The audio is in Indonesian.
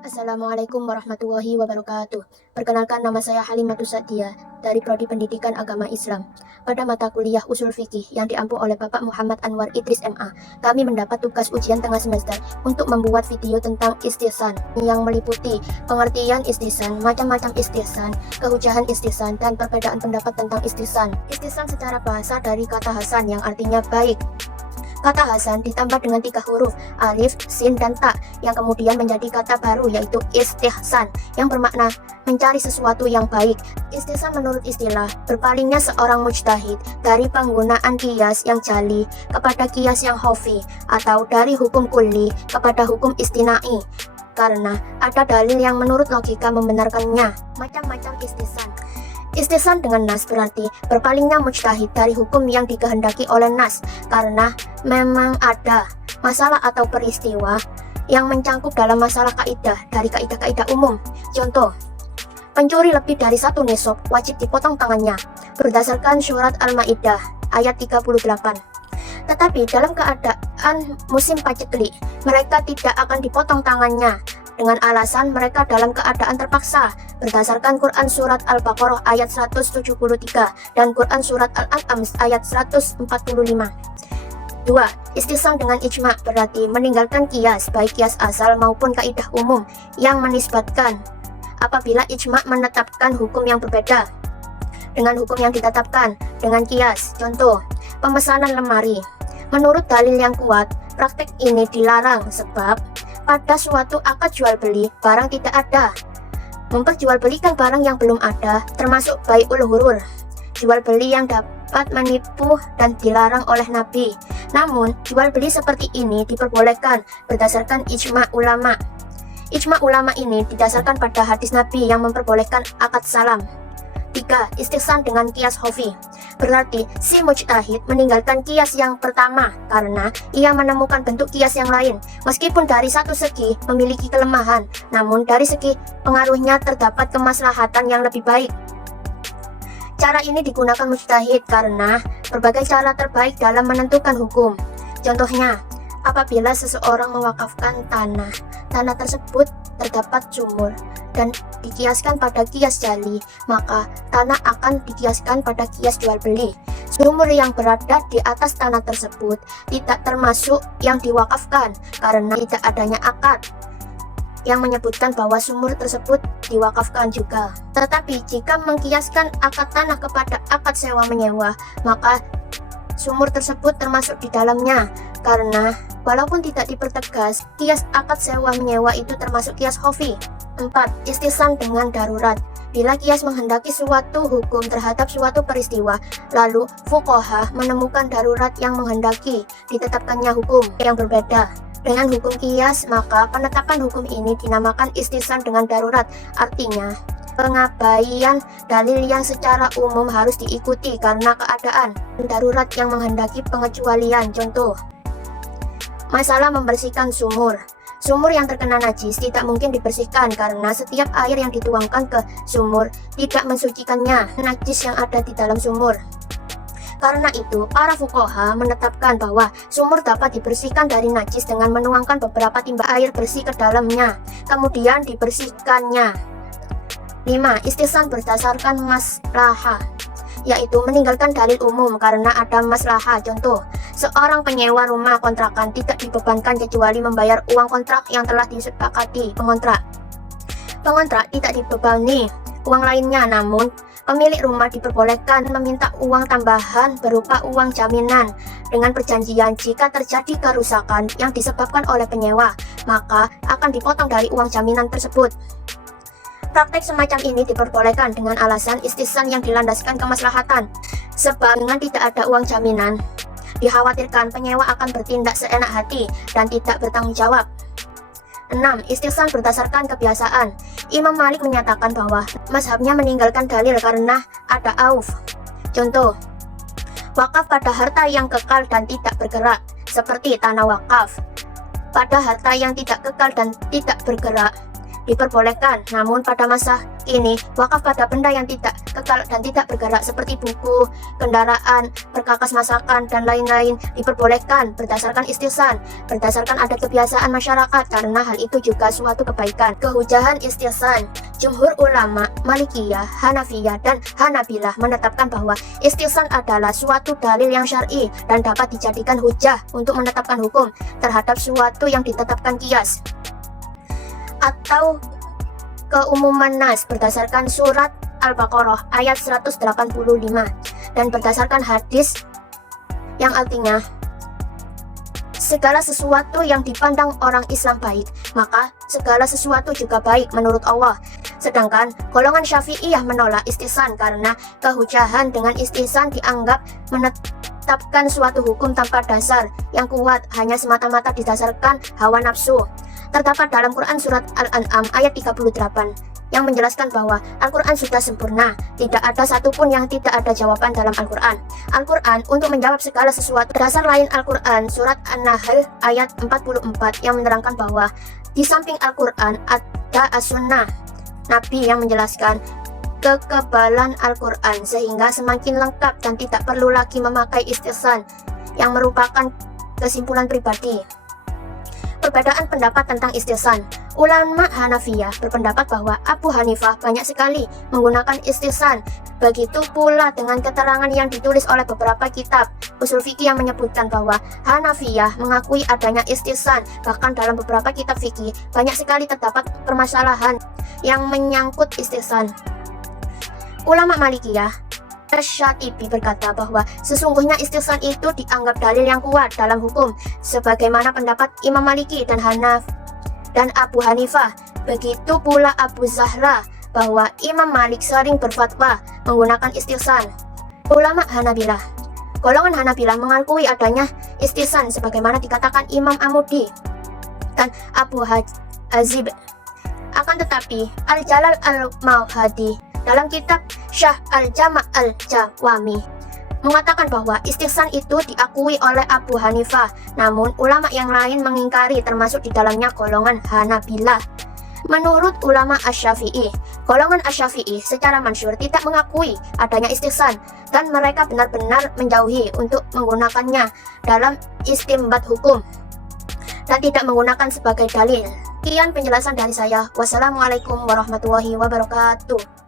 Assalamualaikum warahmatullahi wabarakatuh. Perkenalkan, nama saya Halimatus Sa'diyah dari Prodi Pendidikan Agama Islam. Pada mata kuliah Usul Fikih yang diampu oleh Bapak Muhammad Anwar Idris MA, kami mendapat tugas ujian tengah semester untuk membuat video tentang istihsan yang meliputi pengertian istihsan, macam-macam istihsan, kehujahan istihsan, dan perbedaan pendapat tentang istihsan. Istihsan secara bahasa dari kata hasan yang artinya baik. Kata hasan ditambah dengan 3 huruf, alif, sin, dan ta, yang kemudian menjadi kata baru yaitu istihsan, yang bermakna mencari sesuatu yang baik. Istihsan menurut istilah, berpalingnya seorang mujtahid dari penggunaan qiyas yang jali kepada qiyas yang khafi, atau dari hukum kulli kepada hukum istinai, karena ada dalil yang menurut logika membenarkannya. Macam-macam istihsan. Istihsan dengan nas berarti berpalingnya mujtahid dari hukum yang dikehendaki oleh nas, karena memang ada masalah atau peristiwa yang mencangkup dalam masalah kaidah dari kaidah-kaidah umum. Contoh, pencuri lebih dari 1 nisab wajib dipotong tangannya berdasarkan surat Al-Maidah ayat 38. Tetapi dalam keadaan musim paceklik, mereka tidak akan dipotong tangannya dengan alasan mereka dalam keadaan terpaksa berdasarkan Quran Surat Al-Baqarah ayat 173 dan Quran Surat Al-An'am ayat 145. 2. Istihsan dengan ijma berarti meninggalkan qiyas, baik qiyas asal maupun kaidah umum yang menisbatkan apabila ijma menetapkan hukum yang berbeda dengan hukum yang ditetapkan dengan qiyas. Contoh, pemesanan lemari. Menurut dalil yang kuat, praktek ini dilarang sebab pada suatu akad jual beli barang tidak ada. Memperjualbelikan barang yang belum ada termasuk bai'ul ghurur, jual beli yang dapat menipu dan dilarang oleh Nabi. Namun, jual beli seperti ini diperbolehkan berdasarkan ijma ulama. Ijma ulama ini didasarkan pada hadis Nabi yang memperbolehkan akad salam. 3. Istihsan dengan qiyas khafi. Berarti si mujtahid meninggalkan qiyas yang pertama karena ia menemukan bentuk qiyas yang lain. Meskipun dari satu segi memiliki kelemahan, namun dari segi pengaruhnya terdapat kemaslahatan yang lebih baik. Cara ini digunakan mujtahid karena berbagai cara terbaik dalam menentukan hukum. Contohnya, apabila seseorang mewakafkan tanah tersebut terdapat sumur dan dikiaskan pada kias jali, maka tanah akan dikiaskan pada kias jual beli. Sumur yang berada di atas tanah tersebut tidak termasuk yang diwakafkan karena tidak adanya akad yang menyebutkan bahwa sumur tersebut diwakafkan juga. Tetapi jika mengkiaskan akad tanah kepada akad sewa menyewa, maka sumur tersebut termasuk di dalamnya karena walaupun tidak dipertegas, kias akad sewa menyewa itu termasuk kias khafi. 4. Istihsan dengan darurat. Bila kias menghendaki suatu hukum terhadap suatu peristiwa, lalu fuqaha menemukan darurat yang menghendaki ditetapkannya hukum yang berbeda dengan hukum kias, maka penetapan hukum ini dinamakan istihsan dengan darurat. Artinya, pengabaian dalil yang secara umum harus diikuti karena keadaan darurat yang menghendaki pengecualian. Contoh, masalah membersihkan sumur. Sumur yang terkena najis tidak mungkin dibersihkan karena setiap air yang dituangkan ke sumur tidak mensucikannya najis yang ada di dalam sumur. Karena itu, para fuqaha menetapkan bahwa sumur dapat dibersihkan dari najis dengan menuangkan beberapa timba air bersih ke dalamnya, kemudian dibersihkannya. 5. Istihsan berdasarkan maslahah, yaitu meninggalkan dalil umum karena ada maslahah. Contoh, seorang penyewa rumah kontrakan tidak dibebankan kecuali membayar uang kontrak yang telah disepakati pengontrak. Pengontrak tidak dibebani uang lainnya, namun pemilik rumah diperbolehkan meminta uang tambahan berupa uang jaminan dengan perjanjian jika terjadi kerusakan yang disebabkan oleh penyewa, maka akan dipotong dari uang jaminan tersebut. Praktek semacam ini diperbolehkan dengan alasan istihsan yang dilandaskan kemaslahatan, sebab dengan tidak ada uang jaminan, dikhawatirkan penyewa akan bertindak seenak hati dan tidak bertanggung jawab. 6. Istihsan berdasarkan kebiasaan. Imam Malik menyatakan bahwa mazhabnya meninggalkan dalil karena ada auf. Contoh, wakaf pada harta yang kekal dan tidak bergerak, seperti tanah wakaf pada harta yang tidak kekal dan tidak bergerak, diperbolehkan. Namun pada masa kini, wakaf pada benda yang tidak kekal dan tidak bergerak seperti buku, kendaraan, perkakas masakan, dan lain-lain diperbolehkan berdasarkan istihsan, berdasarkan adat kebiasaan masyarakat, karena hal itu juga suatu kebaikan. Kehujahan istihsan. Jumhur ulama Malikiyah, Hanafiyah, dan Hanabilah menetapkan bahwa istihsan adalah suatu dalil yang syar'i dan dapat dijadikan hujah untuk menetapkan hukum terhadap suatu yang ditetapkan qiyas atau keumuman nas berdasarkan surat Al-Baqarah ayat 185 dan berdasarkan hadis yang artinya segala sesuatu yang dipandang orang Islam baik, maka segala sesuatu juga baik menurut Allah. Sedangkan golongan Syafi'iyah menolak istihsan karena kehujahan dengan istihsan dianggap menetapkan suatu hukum tanpa dasar yang kuat, hanya semata-mata didasarkan hawa nafsu. Terdapat dalam Quran surat Al-An'am ayat 38 yang menjelaskan bahwa Al-Quran sudah sempurna, tidak ada satupun yang tidak ada jawaban dalam Al-Quran. Al-Quran untuk menjawab segala sesuatu. Dasar lain Al-Quran surat An-Nahl ayat 44 yang menerangkan bahwa di samping Al-Quran ada As-Sunnah Nabi yang menjelaskan kekebalan Al-Quran sehingga semakin lengkap dan tidak perlu lagi memakai istihsan yang merupakan kesimpulan pribadi. Perbedaan pendapat tentang istihsan. Ulama Hanafiyah berpendapat bahwa Abu Hanifah banyak sekali menggunakan istihsan. Begitu pula dengan keterangan yang ditulis oleh beberapa kitab usul fikih yang menyebutkan bahwa Hanafiyah mengakui adanya istihsan. Bahkan dalam beberapa kitab fikih banyak sekali terdapat permasalahan yang menyangkut istihsan. Ulama Malikiyah Asy-Syatibi berkata bahwa sesungguhnya istihsan itu dianggap dalil yang kuat dalam hukum, sebagaimana pendapat Imam Maliki dan Hanaf dan Abu Hanifah. Begitu pula Abu Zahra bahwa Imam Malik sering berfatwa menggunakan istihsan. Ulama Hanabilah. Golongan Hanabilah mengakui adanya istihsan sebagaimana dikatakan Imam Amudi dan Abu Hazib. Akan tetapi Al-Jalal Al-Mawhadi dalam kitab Syah Al-Jama' Al-Jawami mengatakan bahwa istihsan itu diakui oleh Abu Hanifah, namun ulama yang lain mengingkari, termasuk di dalamnya golongan Hanabilah. Menurut ulama Asy-Syafi'i, golongan Asy-Syafi'i secara mansyur tidak mengakui adanya istihsan dan mereka benar-benar menjauhi untuk menggunakannya dalam istimbat hukum dan tidak menggunakan sebagai dalil. Sekian penjelasan dari saya. Wassalamualaikum warahmatullahi wabarakatuh.